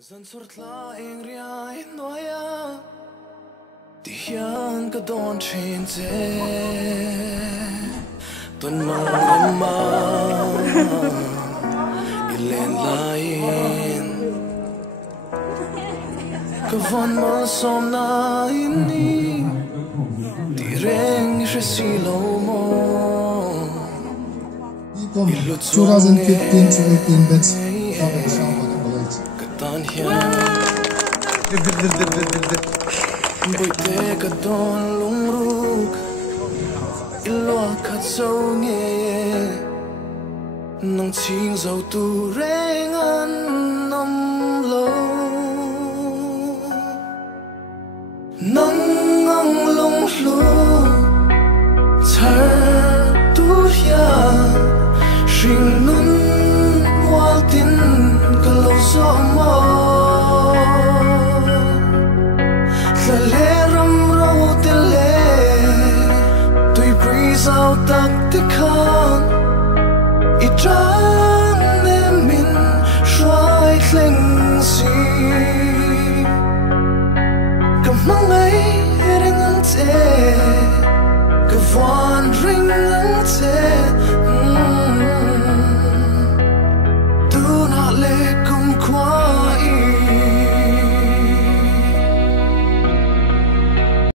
Dân suốt la anh ria nói à đi hiền cái đón trên thế tuần mang em mang lên lại cái von mơ som na ini đi reng sẽ xì lâu mơ 2015 to 18 bets tan hiền bụi tê cả đón lung ruk ilo khát sâu nghe nông chinh dầu tu reng ăn nằm lâu nắng ngang lung lu thở tu ya sinh nun hoa tin cả lâu gió mơ là lẽ râm râu tê lệ tuy bri sao tắc tích khăn ít trắng em mình xoay lên gì cầm măng ấy đang ăn tê cái